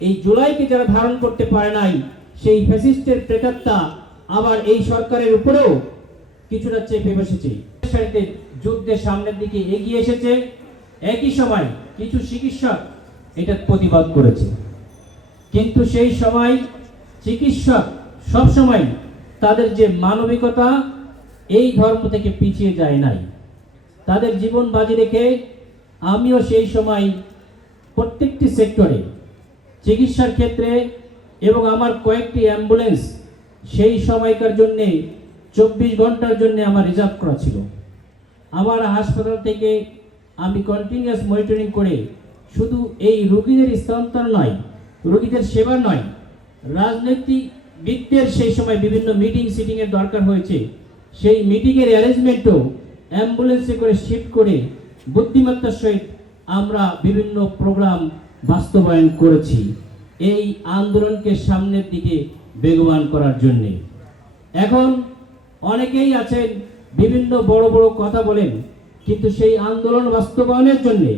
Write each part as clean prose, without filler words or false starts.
এই জুলাইকে যারা ধারণ করতে পারে নাই, সেই ফ্যাসিস্টের প্রেতাত্মা আবার এই সরকারের উপরেও কিছুটা চেপে বসেছে। যুদ্ধের সামনের দিকে এগিয়ে এসেছে। একই সময় কিছু চিকিৎসক এটা প্রতিবাদ করেছে, কিন্তু সেই সময় চিকিৎসক সবসময় তাদের যে মানবিকতা, এই ধর্ম থেকে পিছিয়ে যায় নাই। তাদের জীবন বাজি রেখে আমিও সেই সময় প্রত্যেকটি সেক্টরে চিকিৎসার ক্ষেত্রে এবং আমার কয়েকটি অ্যাম্বুলেন্স সেই সময়কার জন্যে 24 ঘন্টার জন্য আমার রিজার্ভ করা ছিল। আমার হাসপাতাল থেকে আমি কন্টিনিউয়াস মনিটরিং করে শুধু এই রোগীদের স্থানান্তর নয়, রোগীদের সেবা নয়, রাজনৈতিকবিদদের সেই সময় বিভিন্ন মিটিং সিটিংয়ের দরকার হয়েছে, সেই মিটিংয়ের অ্যারেঞ্জমেন্টও অ্যাম্বুলেন্সে করে শিফট করে বুদ্ধিমত্তার সহিত আমরা বিভিন্ন প্রোগ্রাম বাস্তবায়ন করেছি এই আন্দোলনকে সামনের দিকে বেগবান করার জন্যে। এখন অনেকেই আছেন বিভিন্ন বড় বড় কথা বলেন, কিন্তু সেই আন্দোলন বাস্তবায়নের জন্যে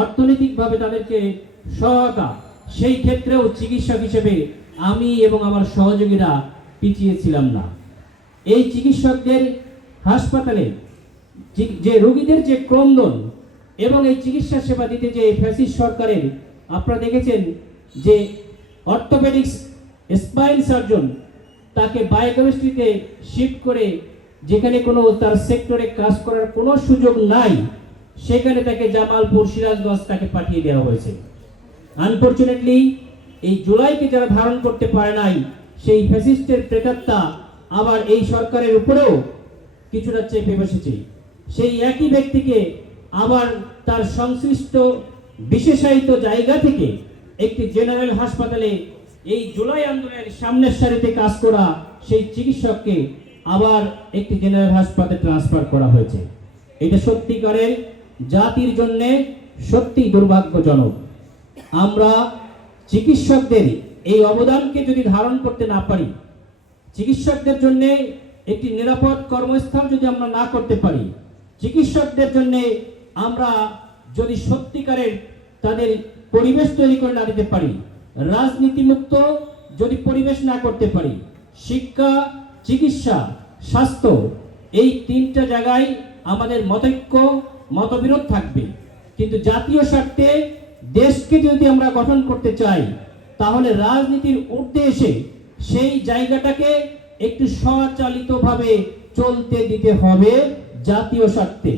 অর্থনৈতিকভাবে তাদেরকে সহায়তা, সেই ক্ষেত্রেও চিকিৎসক হিসেবে আমি এবং আমার সহযোগীরা পিছিয়ে ছিলাম না। এই চিকিৎসকদের হাসপাতালে যে রোগীদের যে ক্রন্দন এবং এই চিকিৎসা সেবা দিতে যে ফ্যাসিস্ট সরকারের, আপনারা দেখেছেন যে অর্থোপেডিক্স স্পাইন সার্জন তাকে বায়োকেমিস্ট্রিতে শিফট করে, যেখানে কোনো তার সেক্টরে কাজ করার কোনো সুযোগ নাই, সেখানে তাকে জামালপুর, সিরাজগঞ্জ তাকে পাঠিয়ে দেওয়া হয়েছে। আনফরচুনেটলি এই জুলাইকে যারা ধারণ করতে পারে নাই, সেই ফ্যাসিস্টের প্রেতাত্মা আবার এই সরকারের উপরেও কিছুটা চেপে বসেছে। সেই একই ব্যক্তিকে আবার তার সংশ্লিষ্ট বিশেষায়িত জায়গা থেকে একটি জেনারেল হাসপাতালে এই জুলাই আন্দোলনের সামনের সারিতে কাজ করা সেই চিকিৎসককে আবার একটি জেনারেল হাসপাতালে ট্রান্সফার করা হয়েছে। এটা সত্যিকারের জাতির জন্য সত্যি দুর্ভাগ্যজনক। আমরা চিকিৎসকদের এই অবদানকে যদি ধারণ করতে না পারি, চিকিৎসকদের জন্য একটি নিরাপদ কর্মস্থল যদি আমরা না করতে পারি, চিকিৎসকদের জন্য আমরা যদি সত্যিকারের তাদের পরিবেশ তৈরি করে না দিতে পারি, রাজনীতিমুক্ত যদি পরিবেশ না করতে পারি, শিক্ষা, চিকিৎসা, স্বাস্থ্য, এই তিনটা জায়গায় আমাদের মতৈক্য, মতবিরোধ থাকবে। কিন্তু জাতীয় স্বার্থে দেশকে যদি আমরা গঠন করতে চাই, তাহলে রাজনীতির ঊর্ধ্বে এসে সেই জায়গাটাকে একটু স্বচালিতভাবে চলতে দিতে হবে জাতীয় স্বার্থে।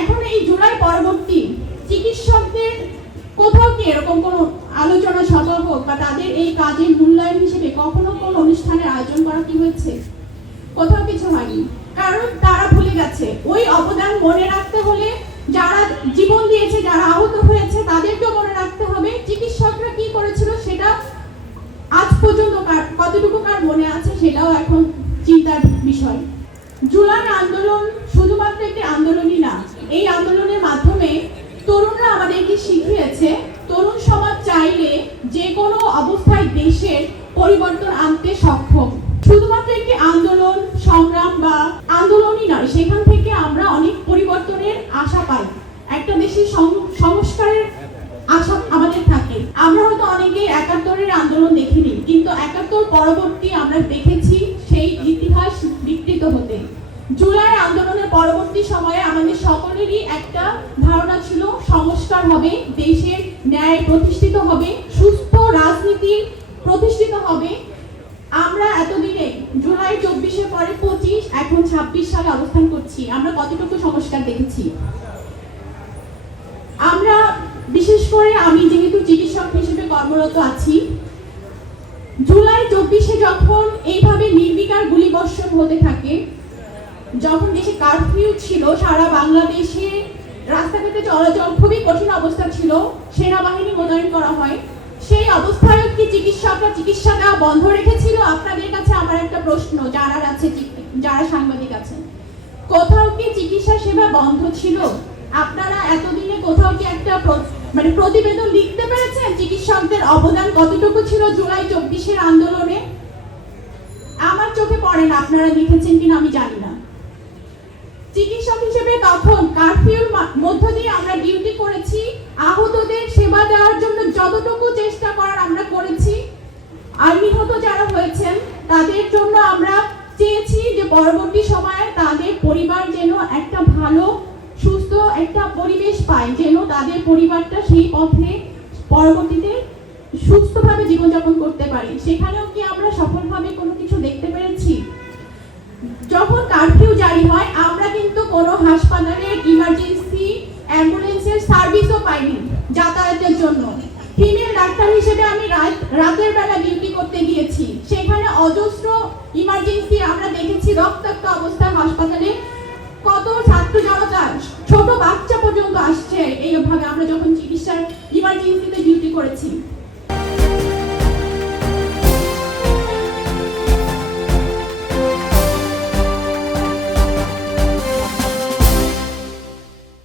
এখন এই জুলাই পরবর্তী চিকিৎসকদের কোথাও কি এরকম কোনো আলোচনা সভা হোক বা তাদের এই কাজের মূল্যায়ন হিসেবে কখনো কোনো অনুষ্ঠানের আয়োজন করা কি হয়েছে? কোথাও কিছু হয়নি, কারণ তারা ভুলে গেছে ওই অবদান মনে রাখতে হলে যারা জীবন দিয়েছে, যারা আহত হয়েছে, তাদেরকেও মনে রাখতে হবে। চিকিৎসকরা কি করেছিল সেটা আজ পর্যন্ত কতটুকু কার মনে আছে সেটাও এখন চিন্তার বিষয়। জুলাই আন্দোলন শুধুমাত্র একটি আন্দোলনই না, এই আন্দোলনের মাধ্যমে তরুণরা আমাদেরকে শিখিয়েছে তরুণ সমাজ চাইলে যে কোনো অবস্থায় দেশের পরিবর্তন আনতে সক্ষম। শুধুমাত্র একটি আন্দোলন, সংগ্রাম বা আন্দোলনই নয়, সেখান থেকে আমরা অনেক পরিবর্তনের আশা পাই। একটা দেশের সংস্কারের আশা আমাদের থাকে। আমরা হয়তো অনেকেই ৭১-এর আন্দোলন দেখিনি, কিন্তু ৭১ পরবর্তী আমরা দেখেছি সেই ইতিহাস বিকৃত হতে। জুলাই আন্দোলনের পরবর্তী সময়ে আমাদের সকলেরই একটা ধারণা ছিল সংস্কার হবে, দেশের ন্যায় প্রতিষ্ঠিত হবে, সুস্থ রাজনীতি প্রতিষ্ঠিত হবে। আমরা এতদিনে জুলাই ২৪-এর পরে ২৫, এখন ২৬ সালে অবস্থান করছি। আমরা কতটুকু সংস্কার দেখেছি? আমরা বিশেষ করে আমি যেহেতু চিকিৎসক হিসেবে কর্মরত আছি, জুলাই ২৪-এ যখন এইভাবে নির্বিকার গুলিবর্ষণ হতে থাকে, যখন দেশে কারফিউ ছিল, সারা বাংলাদেশে রাস্তাঘাটে চলাচল খুবই কঠিন অবস্থা ছিল, সেনাবাহিনী মোতায়েন করা হয়, সেই অবস্থায় কি চিকিৎসকরা চিকিৎসা দেওয়া বন্ধ রেখেছিল? আপনাদের কাছে আমার একটা প্রশ্ন, যারা সাংবাদিক আছেন, কোথাও কি চিকিৎসা সেবা বন্ধ ছিল? আপনারা এতদিনে কোথাও কি একটা প্রতিবেদন লিখতে পেরেছেন চিকিৎসকদের অবদান কতটুকু ছিল জুলাই ২৪-এর আন্দোলনে? আমার চোখে পড়ে না, আপনারা লিখেছেন কিনা আমি জানি না। চিকিৎসক হিসেবে তখন কারফিউর মধ্য দিয়ে আমরা ডিউটি করেছি, আহতদের সেবা দেওয়ার জন্য যতটুকু চেষ্টা তাদের জন্য আমরা চেয়েছি যে পরবর্তী সময়ে তাদের পরিবার যেন একটা ভালো সুস্থ একটা পরিবেশ পায়, যেন তাদের পরিবারটা সেই পথে পরবর্তীতে সুস্থভাবে জীবনযাপন করতে পারে। সেখানেও কি আমরা সফলভাবে কোনো কিছু দেখতে পেরেছি? যখন কারফিউ জারি হয় আমরা কিন্তু কোনো হাসপাতালের ইমার্জেন্সি অ্যাম্বুলেন্সের সার্ভিসও পাইনি যাতায়াতের জন্য। ফিমেল ডাক্তার হিসেবে আমি রাতের বেলা ডিউটি করতে গিয়েছি, সেখানে অজস্র ইমার্জেন্সি আমরা দেখেছি রক্তাক্ত অবস্থায় হাসপাতালে, কত ছাত্র জনতা ছোট বাচ্চা পর্যন্ত আসছে